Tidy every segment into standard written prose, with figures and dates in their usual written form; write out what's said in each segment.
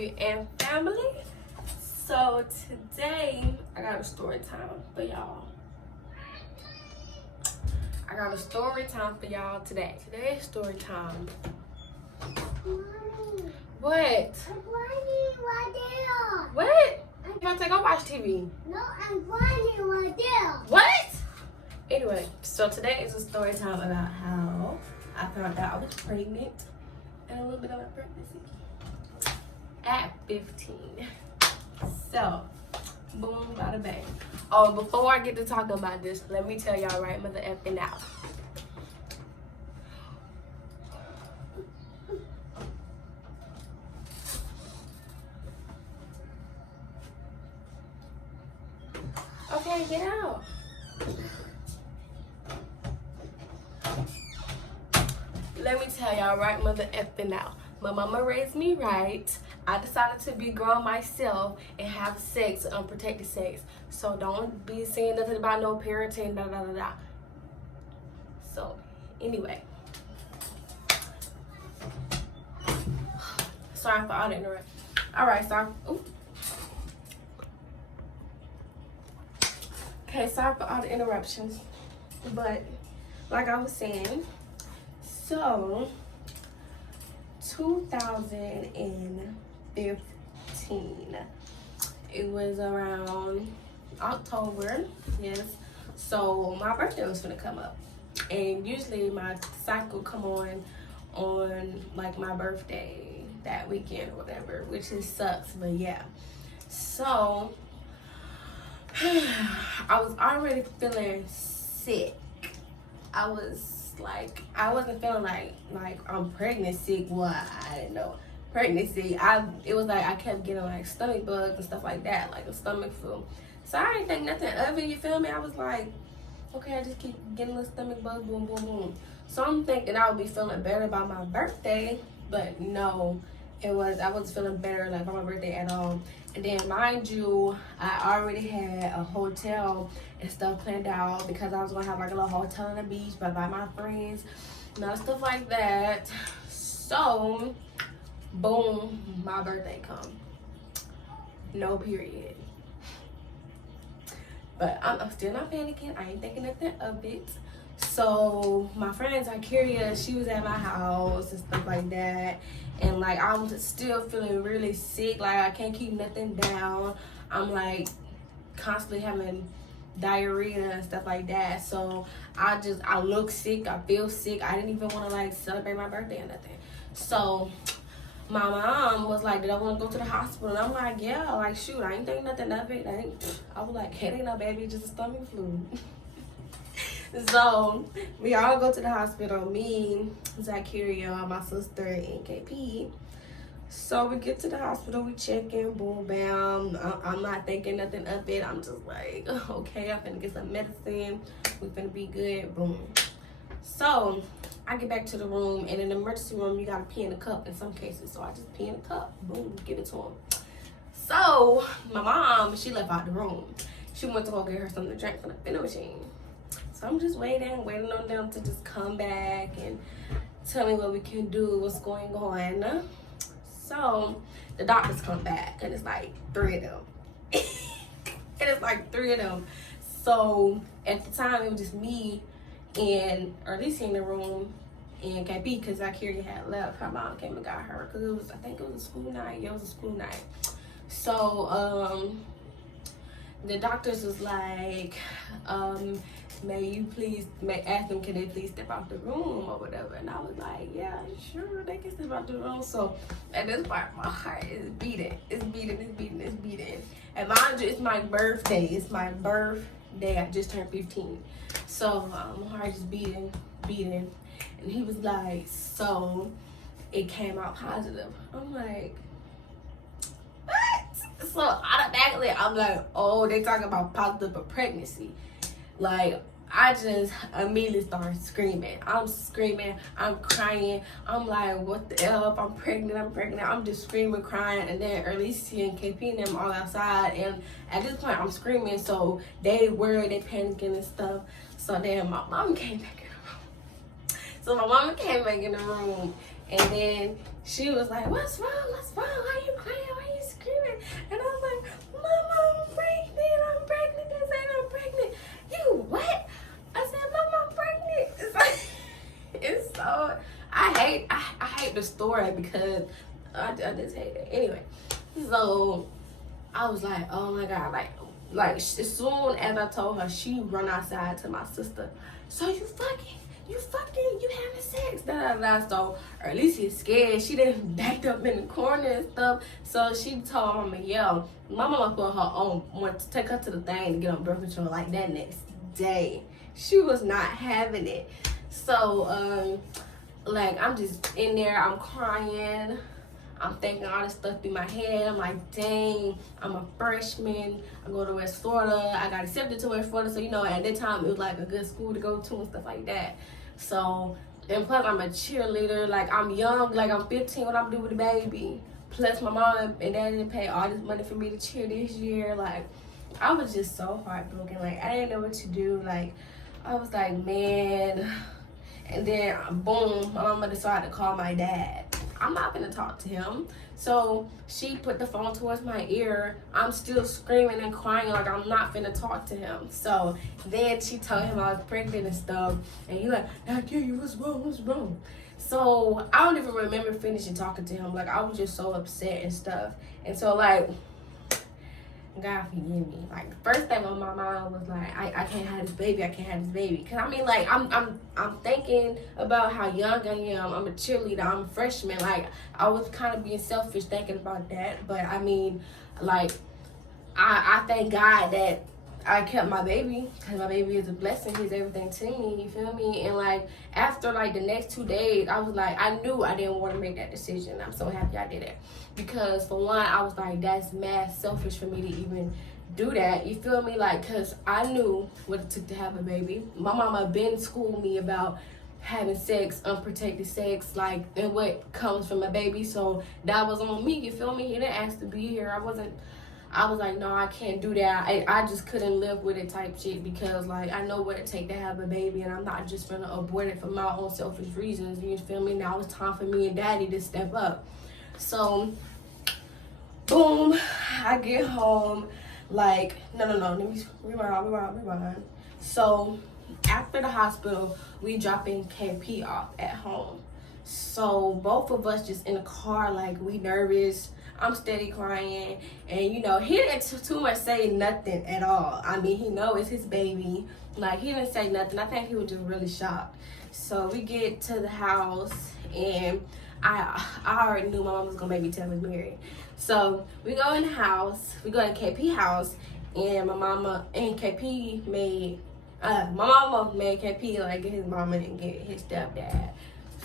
you and family. So today I got a story time for y'all. Today's story time. What? What? You want to go watch TV? No, I'm running right there. What? Anyway, so today is a story time about how I found out I was pregnant and a little bit of my pregnancy at 15. So, boom, bada bang. Oh, before I get to talking about this, let me tell y'all right mother effing now. Okay, get out. Let me tell y'all right mother effing now. My mama raised me right. I decided to be grown myself and have sex, unprotected sex. So don't be saying nothing about no parenting, da da da da. So anyway, sorry for all the interruptions. All right, sorry. Ooh. Okay, sorry for all the interruptions. But like I was saying, so 2015, it was around October, yes. So my birthday was gonna come up, and usually my cycle come on like my birthday that weekend or whatever, which is sucks, but yeah. So I was already feeling sick. I wasn't feeling like I'm pregnant sick. Well, I didn't know pregnancy. It was like I kept getting like stomach bugs and stuff like that, like a stomach flu. So I didn't think nothing of it, you feel me? I was like, okay, I just keep getting little stomach bugs, boom, boom, boom. So I'm thinking I would be feeling better by my birthday, but no, I wasn't feeling better like by my birthday at all. And then mind you, I already had a hotel and stuff planned out because I was gonna have like a little hotel on the beach by my friends and all stuff like that. So boom, my birthday come. No period. But I'm still not panicking. I ain't thinking nothing of it. So my friend Zakiria, she was at my house and stuff like that. And like I'm still feeling really sick. Like I can't keep nothing down. I'm like constantly having diarrhea and stuff like that. So I look sick. I feel sick. I didn't even want to like celebrate my birthday or nothing. So my mom was like, did I want to go to the hospital? And I'm like, yeah, like shoot, I ain't thinking nothing of it. I was like, it ain't no baby, just a stomach flu. So we all go to the hospital, me, Zakiria, my sister, and KP. So we get to the hospital, we check in, boom, bam. I'm not thinking nothing of it. I'm just like, okay, I'm finna get some medicine. We finna be good, boom. So I get back to the room, and in the emergency room, you gotta pee in a cup in some cases. So I just pee in a cup, boom, give it to him. So my mom, she left out the room. She went to go get her something to drink from the vending machine. So I'm just waiting on them to just come back and tell me what we can do, what's going on. So the doctors come back, and it's like 3 of them. So at the time, it was just me and Arlisa in the room and KP, because Zakiria had left. Her mom came and got her because I think it was a school night. Yeah, it was a school night. So the doctors was like, may you please ask them, can they please step out the room or whatever? And I was like, yeah, sure, they can step out the room. So at this point, my heart is beating. It's beating. And mind you, it's my birthday. I just turned 15. So my heart is beating. And he was like, so it came out positive. I'm like, what? So automatically, I'm like, oh, they talking about positive for pregnancy. Like, I just immediately started screaming. I'm screaming, I'm crying. I'm like, what the hell? I'm pregnant. I'm just screaming, crying. And then Arlisa and KP and them all outside. And at this point, I'm screaming. So they worried, they panicking and stuff. So then my mom came back in the room. And then she was like, what's wrong? What's wrong? Why are you crying? Why are you screaming? And I was like, Mama, I'm pregnant. I'm pregnant. They said I'm pregnant. You what? I said, Mama, I'm pregnant. It's like, it's so, I hate the story because I just hate it. Anyway, so I was like, oh my God, like as soon as I told her, she run outside to my sister. So you having sex, da da da. So, or at least she's scared. She didn't backed up in the corner and stuff. So she told my mama, yeah, my mama put her own, wanted to take her to the thing to get on birth control like that next day. She was not having it. So, like I'm just in there, I'm crying. I'm thinking all this stuff through my head. I'm like, dang, I'm a freshman. I go to West Florida. I got accepted to West Florida. So, you know, at that time, it was like a good school to go to and stuff like that. So, and plus I'm a cheerleader. Like, I'm young. Like, I'm 15. What I'm gonna do with the baby? Plus, my mom and dad didn't pay all this money for me to cheer this year. Like, I was just so heartbroken. Like, I didn't know what to do. Like, I was like, man. And then, boom, my mama decided to call my dad. I'm not gonna talk to him. So she put the phone towards my ear. I'm still screaming and crying like I'm not finna talk to him. So then she told him I was pregnant and stuff. And he like, I tell you what's wrong, what's wrong? So I don't even remember finishing talking to him. Like I was just so upset and stuff. And so like, God forgive me. Like the first thing on my mind was like, I can't have this baby. I can't have this baby. Cause I mean, like I'm thinking about how young I am. I'm a cheerleader. I'm a freshman. Like I was kind of being selfish thinking about that. But I mean, like I thank God that I kept my baby, because my baby is a blessing. He's everything to me, you feel me? And like after like the next 2 days, I was like, I knew I didn't want to make that decision. I'm so happy I did it, because for one, I was like, that's mad selfish for me to even do that, you feel me? Like, because I knew what it took to have a baby. My mama been schooled me about having sex, unprotected sex, like, and what comes from a baby. So that was on me, you feel me? He didn't ask to be here. I was like, no, I can't do that. I just couldn't live with it type shit, because like I know what it take to have a baby, and I'm not just gonna abort it for my own selfish reasons, you feel me? Now it's time for me and daddy to step up. So boom, I get home, like no, let me rewind. So after the hospital, we dropping KP off at home. So both of us just in the car, like we nervous. I'm steady crying, and you know, he didn't too much say nothing at all. I mean, he know it's his baby. Like, he didn't say nothing. I think he was just really shocked. So we get to the house, and I already knew my mom was gonna make me tell me Mary. So we go in the house, we go to KP house, and my mama and KP made my mama made KP like get his mama and get his stepdad.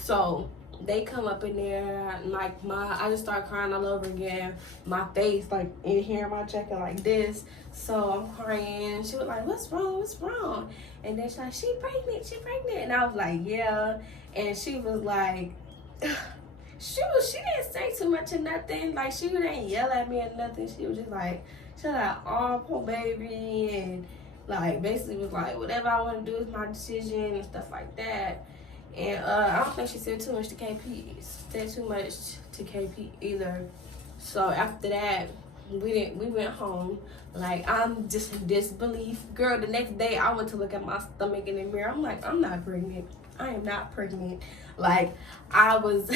So they come up in there, and like I just start crying all over again. My face like in here, my jacket like this. So I'm crying. She was like, what's wrong? And then she's like, she pregnant. And I was like, yeah. And she was like, she didn't say too much or nothing. Like, she didn't yell at me or nothing. She was just like, oh, poor baby. And like basically was like, whatever I want to do is my decision and stuff like that. And I don't think she said too much to KP. Either. So after that, we went home. Like, I'm just in disbelief. Girl, the next day I went to look at my stomach in the mirror. I'm like, I'm not pregnant. I am not pregnant. Like, I was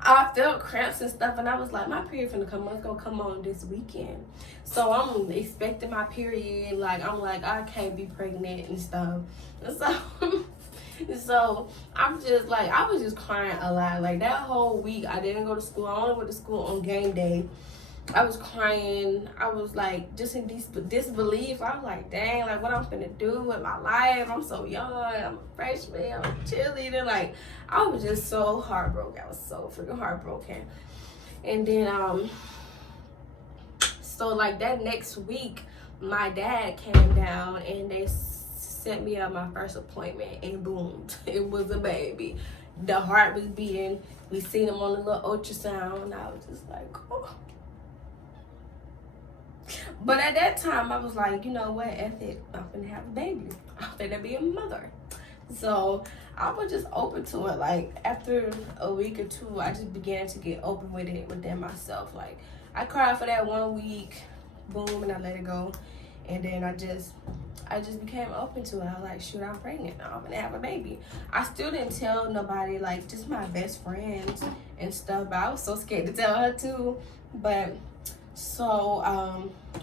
I felt cramps and stuff, and I was like, my period finna come on. It's gonna come on this weekend. So I'm expecting my period. Like, I'm like, I can't be pregnant and stuff. So I'm just like, I was just crying a lot. Like, that whole week I didn't go to school. I only went to school on game day. I was crying. I was like just in disbelief. I was like, dang, like what I'm finna do with my life. I'm so young. I'm a freshman. I'm a cheerleader. Like, I was just so heartbroken. I was so freaking heartbroken. And then so like that next week, my dad came down and they sent me out my first appointment, and boom, it was a baby. The heart was beating. We seen him on a little ultrasound, and I was just like, oh. But at that time, I was like, you know what, F it, I'm gonna have a baby. I'm gonna be a mother. So I was just open to it. Like after a week or two, I just began to get open with it within myself. Like I cried for that 1 week, boom, and I let it go. And then I just became open to it. I was like, shoot, I'm pregnant. I'm gonna have a baby. I still didn't tell nobody, like just my best friends and stuff. But I was so scared to tell her too. But so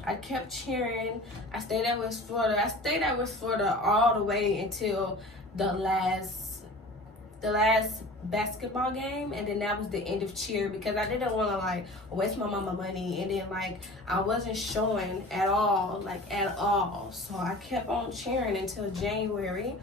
I kept cheering. I stayed at West Florida. I stayed at West Florida all the way until the last basketball game, and then that was the end of cheer because I didn't want to like waste my mama money, and then like I wasn't showing at all. So I kept on cheering until January,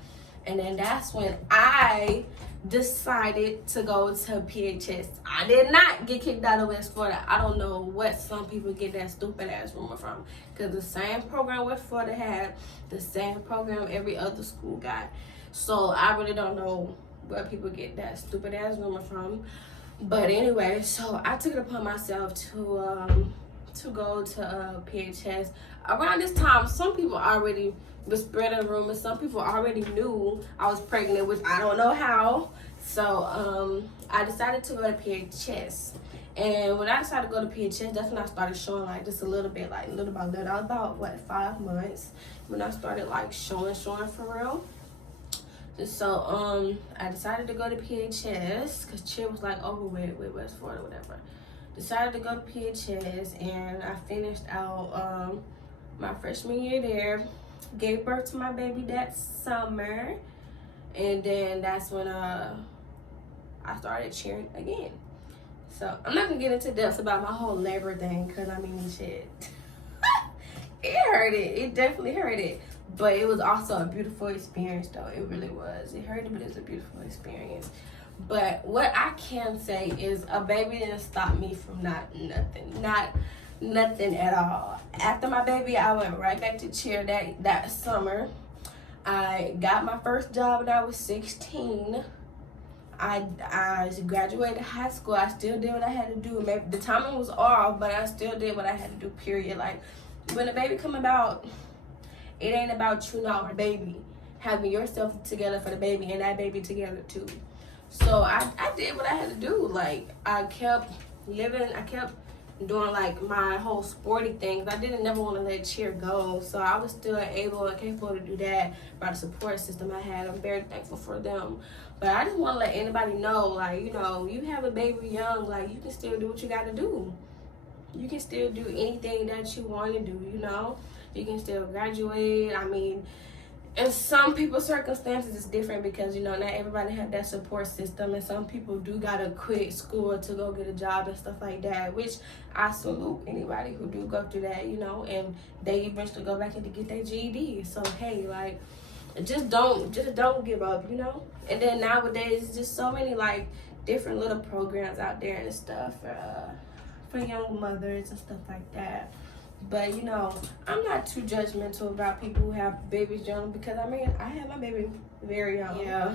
and then that's when I decided to go to PHS. I did not get kicked out of West Florida. I don't know what some people get that stupid ass rumor from, because the same program West Florida had, the same program every other school got. So I really don't know where people get that stupid ass rumor from. But anyway, so I took it upon myself to go to PHS. Around this time, some people already was spreading rumors. Some people already knew I was pregnant, which I don't know how. So I decided to go to PHS. And when I decided to go to PHS, that's when I started showing like just a little bit, like little by little. I was about 5 months when I started like showing for real. So I decided to go to PHS because cheer was like over with West Florida, whatever. Decided to go to PHS, and I finished out my freshman year there. Gave birth to my baby that summer, and then that's when I started cheering again. So I'm not gonna get into depths about my whole labor thing, because I mean shit. It hurted. It definitely hurted. But it was also a beautiful experience, though. It really was. It hurted, but it was a beautiful experience. But what I can say is a baby didn't stop me from nothing at all. After my baby, I went right back to cheer that summer. I got my first job when I was 16. I graduated high school. I still did what I had to do. Maybe the timing was off, but I still did what I had to do, period. Like, when a baby come about, it ain't about you now, baby. Having yourself together for the baby and that baby together too. So I did what I had to do. Like, I kept living, I kept doing like my whole sporty things. I didn't never want to let cheer go. So I was still able and capable to do that by the support system I had. I'm very thankful for them. But I just want to let anybody know, like, you know, you have a baby young, like, you can still do what you got to do. You can still do anything that you want to do, you know. You can still graduate. I mean, in some people's circumstances, it's different because, you know, not everybody have that support system. And some people do got to quit school to go get a job and stuff like that, which I salute anybody who do go through that, you know, and they eventually go back in to get their GED. So, hey, like, just don't give up, you know. And then nowadays, just so many, like, different little programs out there and stuff for young mothers and stuff like that. But, you know, I'm not too judgmental about people who have babies young, because, I mean, I had my baby very young. Yeah,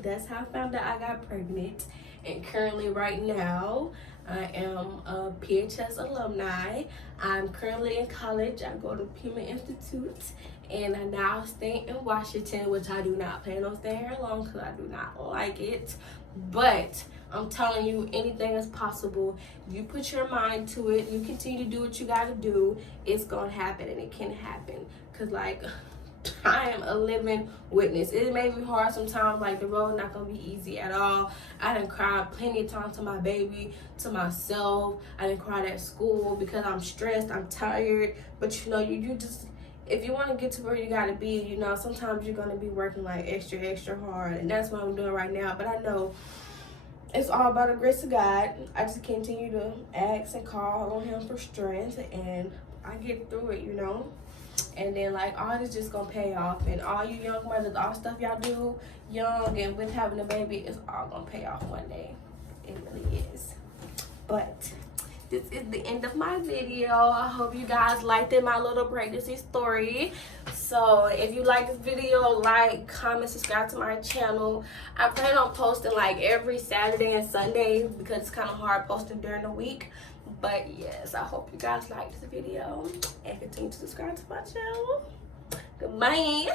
that's how I found out I got pregnant. And currently, right now, I am a PHS alumni. I'm currently in college. I go to Pima Institute, and I now stay in Washington, which I do not plan on staying here long because I do not like it. But I'm telling you, anything is possible. If you put your mind to it, you continue to do what you gotta do, it's gonna happen, and it can happen. Cause like, I am a living witness. It may be hard sometimes, like the road not gonna be easy at all. I done cried plenty of times to my baby, to myself. I done cried at school because I'm stressed, I'm tired. But you know, you just, if you want to get to where you gotta be, you know, sometimes you're gonna be working like extra hard, and that's what I'm doing right now. But I know it's all about the grace of God. I just continue to ask and call on Him for strength, and I get through it, you know. And then like all this just gonna pay off, and all you young mothers, all stuff y'all do young and with having a baby, it's all gonna pay off one day. It really is. But this is the end of my video. I hope you guys liked it, my little pregnancy story. So if you like this video, like, comment, subscribe to my channel. I plan on posting like every Saturday and Sunday because it's kind of hard posting during the week. But yes, I hope you guys liked this video and continue to subscribe to my channel. Goodbye.